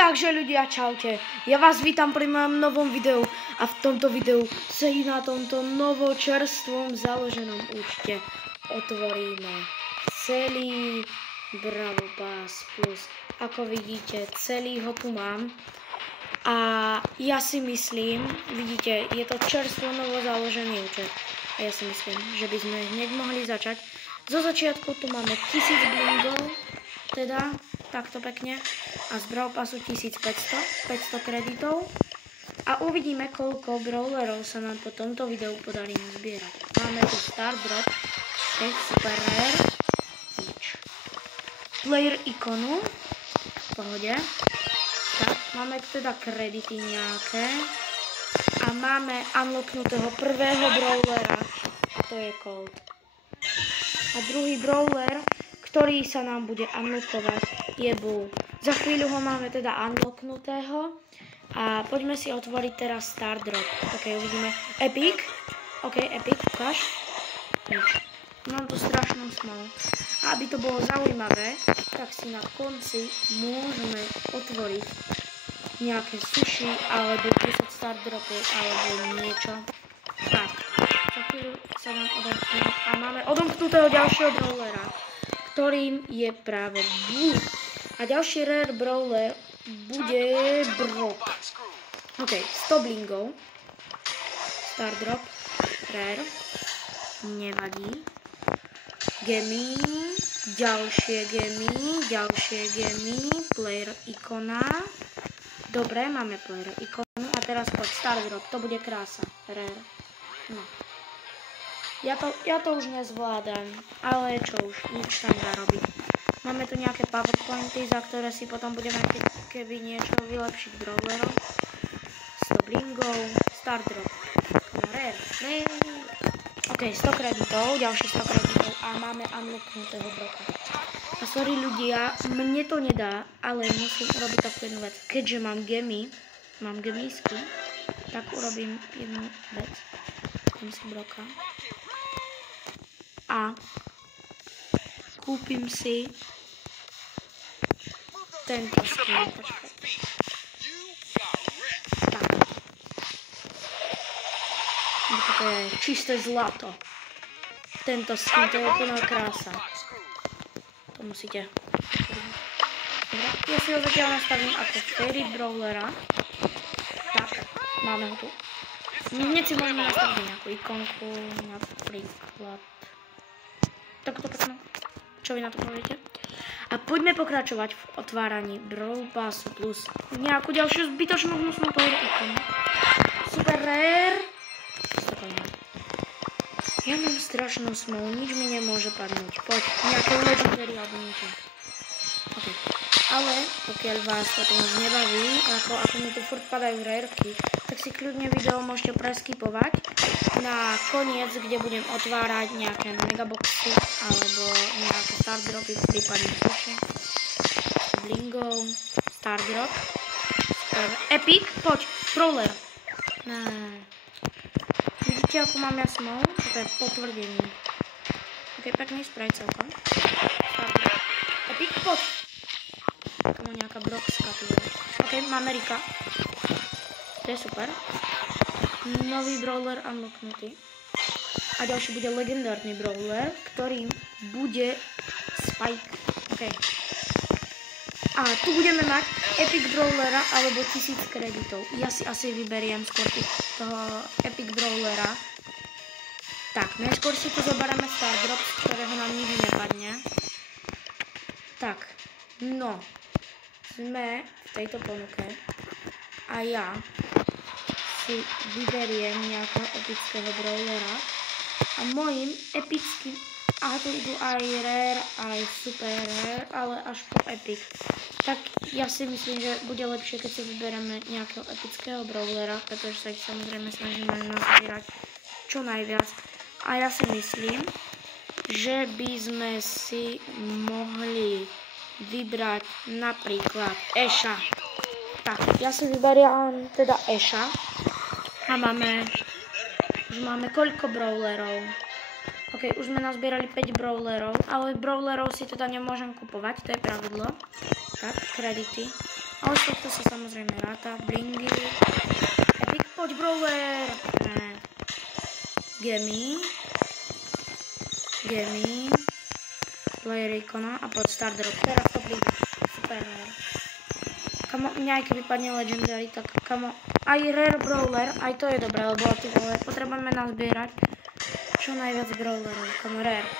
Takže ľudia, čaute, ja vás vítam pri mojom novom videu a v tomto videu si na tomto novočerstvom založenom účte otvoríme celý Brawl Pass Plus. Ako vidíte, celý ho tu mám a ja si myslím, vidíte, je to čerstvo novo založený účet a ja si myslím, že by sme hneď mohli začať. Zo začiatku tu máme 1000 blingov, teda takto pekne, a z Brawl Passu 1500 kreditov a uvidíme, koľko brawlerov sa nám po tomto videu podarí nazbierať. Máme tu Star Drop, Super Rare, nič. Player ikonu, v pohode. Tak, máme teda kredity nejaké a máme unlocknutého prvého brawlera, a to je Colt. A druhý brawler, ktorý sa nám bude unlockovať, je Bull. Za chvíľu ho máme teda unlocknutého a poďme si otvoriť teraz Star Drop. Ok, uvidíme. Epic. Ok, Epic, ukáž. Nič. Mám tu strašnú smolu. A aby to bolo zaujímavé, tak si na konci môžeme otvoriť nejaké sushi alebo 10 Star Dropov alebo niečo. Tak, za chvíľu sa nám odomknú a máme odomknutého ďalšieho brawlera, ktorým je práve Bull. A ďalší rare brawler bude Brock. Ok, 100 blingov. Star Drop, rare, nevadí. Gemy, ďalšie gemy, player ikona. Dobre, máme player ikonu a teraz poď Star Drop, to bude krása, rare. No. Ja to už nezvládam, ale čo už, nič sa nedá robiť. Máme tu nejaké powerpointy, za ktoré si potom budeme keby niečo vylepšiť brawlerov. 100 blingov, Star Drop, rare. Ok, 100 kreditov, ďalšie 100 kreditov a máme unlocknutého Brocka. A sorry ľudia, mne to nedá, ale musím urobiť takú jednu vec. Keďže mám gemísky, tak urobím jednu vec. Kúpim si Brocka. A kúpim si tento skin. Tak. Toto je čisté zlato. Tento skin, to je úplná krása. To musíte. Dobre, ja si ho zatiaľ nastavím ako Fairy Brawlera. Tak, máme ho tu. Hneď si môžeme nastaviť nejakú ikonku, napríklad takto pekno. Čo vy na to poviete? A poďme pokračovať v otváraní Brawl Passu Plus nejakú ďalšiu zbytočnú hnusnú player ikonu. Super rare. Ja mám strašnú smolu, nič mi nemôže padnúť. Poď, nejaké legendary alebo niečo. Ok. Ale pokiaľ vás toto už nebaví, ako mi tu furt padajú rarky, tak si kľudne video môžete preskipovať na koniec, kde budem otvárať nejaké megaboxy alebo nejaké Star Dropy, prípadne sushi, blingov, Star Drop, Epic, poď, Brawler. Vidíte, ako mám ja smol? Toto je potvrdenie. Ok, pekný spray celkom. Star Drop. Epic, poď. Taká nejaká Brockska tu je. Ok, máme Rika. To je super. Nový brawler unlocknutý. A ďalší bude legendárny brawler, ktorým bude Spike. Ok. A tu budeme mať Epic Brawlera alebo 1000 kreditov. Ja si asi vyberiem skôr toho Epic Brawlera. Tak, najskôr si tu zoberieme Star Drop, z ktorého nám nikdy nepadne. Tak, no. Sme v tejto ponuke a ja si vyberiem nejakého epického brawlera a môjim epickým, aha, tu idú aj rare, aj super rare, ale až po epic. Tak ja si myslím, že bude lepšie, keď si vyberieme nejakého epického brawlera, pretože sa ich samozrejme snažíme nazbierať čo najviac. A ja si myslím, že by sme si mohli vybrať napríklad Asha. Tak, ja si vyberiem teda Asha. A už máme koľko brawlerov? Ok, už sme nazbierali 5 brawlerov, ale brawlerov si teda nemôžem kupovať, to je pravidlo. Tak, kredity. Ale z tohto sa samozrejme ráta. Blingy. Epic, poď brawler. Gimme. Player Icona a poď Star Drop. Teraz to príde. Super rare. Kamo, mňa aj keby padne Legendary, tak kamo, aj rare brawler, aj to je dobré, lebo ty vole, potrebujeme nazbierať čo najviac brawlerov, kamo rare.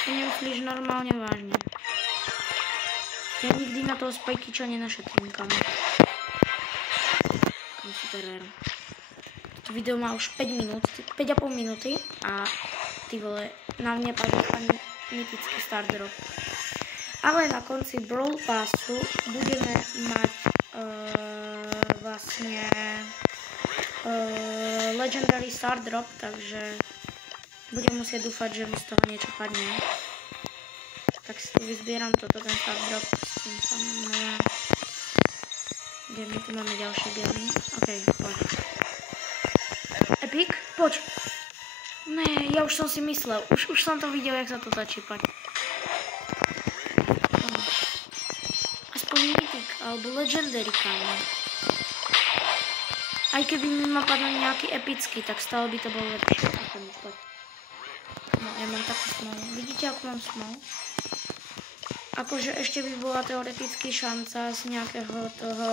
Ty nemyslíš normálne vážne. Ja nikdy na toho Spajkyča nenašetrím, kamo. Kamo super rare. Toto video má už 5 minút, 5,5 minúty a ty vole, na mne padne ani mytický Star Drop. Ale na konci Brawl Passu budeme mať vlastne Legendary Star Drop, takže budem musieť dúfať, že mi z toho niečo padne. Tak si tu vyzbieram toto, ten Star Drop. Gemy, tu máme ďalšie gemy. OK, poď. Epic, poď. Ne, ja už som si myslel, už som to videl, jak sa to dá čípať. Mythic alebo Legendary, kámo. Aj keby mi ma padol nejaký epický, tak stále by to bolo lepšie. Ako mi poď. No, ja mám takú smolu. Vidíte, ako mám smolu? Akože ešte by bola teoreticky šanca z nejakého toho...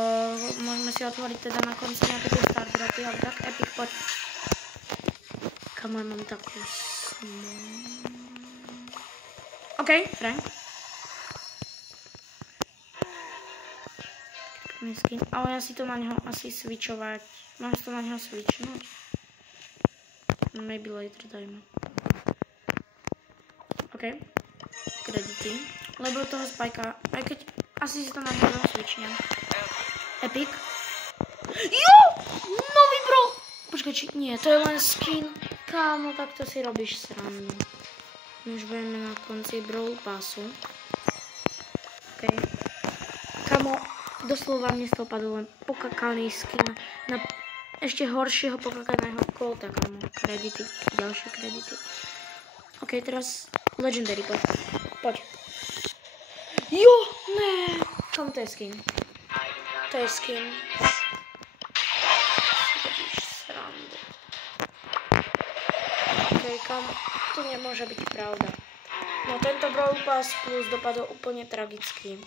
Môžeme si otvoriť teda na konci nejaké tie Star Dropy, ale tak Epic, poď. Kámo, ja mám takú smolu. OK, Frank. Skin, ale ja si to na neho asi switchovať. Mám si to na neho switchnúť? Maybe later dajme. OK. Kredity. Lebo toho Spajka, aj keď asi si to na neho switchnem. Epic. Jo! Nový bro! Počkaj, či... Nie, to je len skin. Kámo, takto si robíš srandu. My už budeme na konci Brawl Passu. OK. Kámo, doslova mne z toho padol len pokakaný skin na ešte horšieho pokakaného Colta, kámo. Kredity, ďalšie kredity. OK, teraz Legendary, poď. Poď. Jo, ne. Kámo, to je skin. To je skin. Srandu. OK, kámo, to nemôže byť pravda. No tento Brawl Pass plus dopadol úplne tragicky.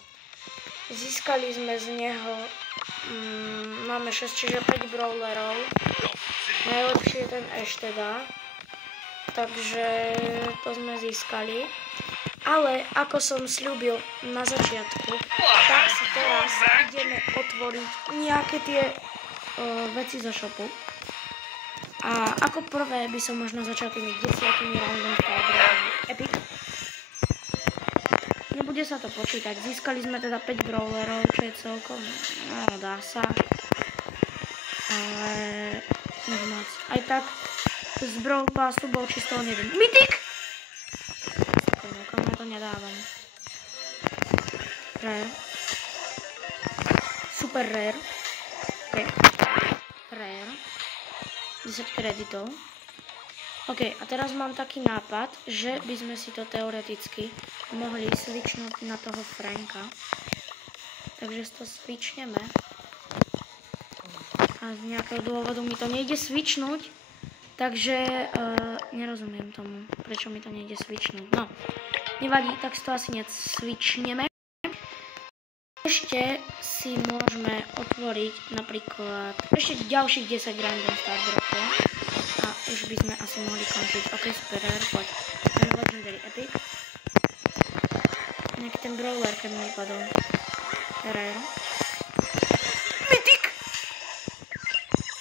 Získali sme z neho, máme 6, čiže 5 brawlerov. Najlepší je ten Ash teda. Takže to sme získali. Ale ako som sľúbil na začiatku, tak si teraz ideme otvoriť nejaké tie veci zo shopu. A ako prvé by som možno začal tými 10 random brawlerami. Epic. Nebude sa to počítať. Získali sme teda 5 brawlerov, čo je celkom, no dá sa. Ale moc. Aj tak z Brawl Passu bol čisto len jeden. Mythic! Kam ja to nedávam. Rare. Super rare. OK. Rare. 10 kreditov. OK, a teraz mám taký nápad, že by sme si to teoreticky mohli switchnúť na toho Franka. Takže si to switchneme. A z nejakého dôvodu mi to nejde switchnúť, takže nerozumiem tomu, prečo mi to nejde switchnúť. No, nevadí, tak si to asi neswitchneme. Ešte si môžeme otvoriť napríklad ešte ďalších 10 random Star Dropov. A už by sme asi mohli končiť. OK, super rare, poď. Ten Legendary Epic. Nejaký ten brawler, keď mi vypadol. Rare. Mythic!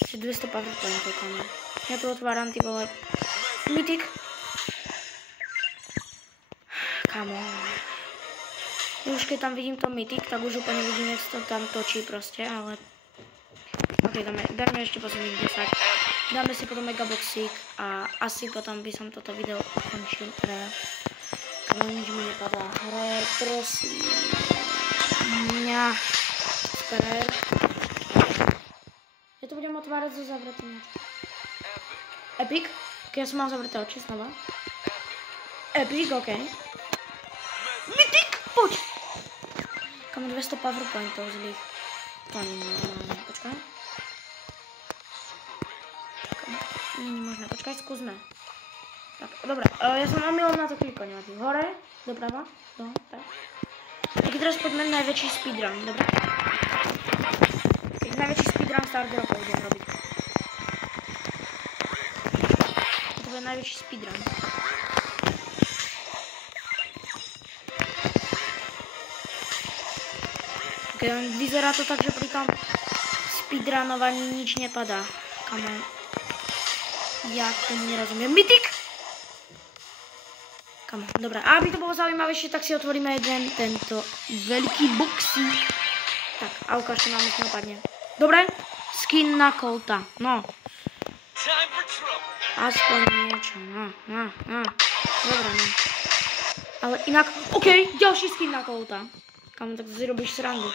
Ešte 200 power pointov, kamo. Ja tu otváram, ty vole. Mythic. Kamo. Už keď tam vidím to Mythic, tak už úplne vidím, jak sa to tam točí proste, ale... OK, dáme ešte posledných 10. Dáme si potom megaboxík a asi potom by som toto video ukončil. Rare. Kamo, nič mi nepadá. Rare, prosím. Mňa. Super rare. Ja to budem otvárať so zavretými. Epic. Ok, ja som mal zavreté oči znova. Epic, OK. Mythic, poď. Kamo, 200 power pointov zlých. To nie normálne. Počkaj. Nie možné. Počkaj, skúsme. Tak, dobra. Ja som omylom na to klikol nejaký. Hore, doprava. No, tak. Tak teraz poďme najväčší speedrun, dobre? Tak najväčší speedrun Star Dropov idem robiť. To je najväčší speedrun. Okay, vyzerá to tak, že pri tom speedrunovaní nič nepadá. Kamo. Ja tomu nerozumiem. Mytik! Kamo, dobre. A aby to bolo zaujímavejšie, tak si otvoríme jeden tento veľký boxík. Tak, a ukážte nám, čo napadne. Dobre? Skin na Colta. No. Aspoň niečo. No. Dobre, no. Ale inak, OK, ďalší skin na Colta. Kamo, tak si robíš srandu.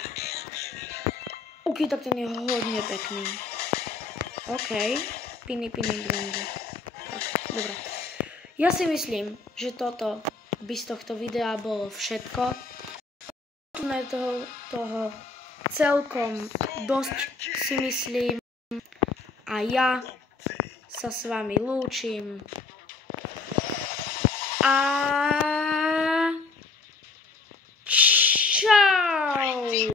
OK, tak ten je hodne pekný. OK. Piny, grindy. Tak, dobre. Ja si myslím, že toto by z tohto videa bolo všetko. Toho celkom dosť si myslím. A ja sa s vami lúčim. A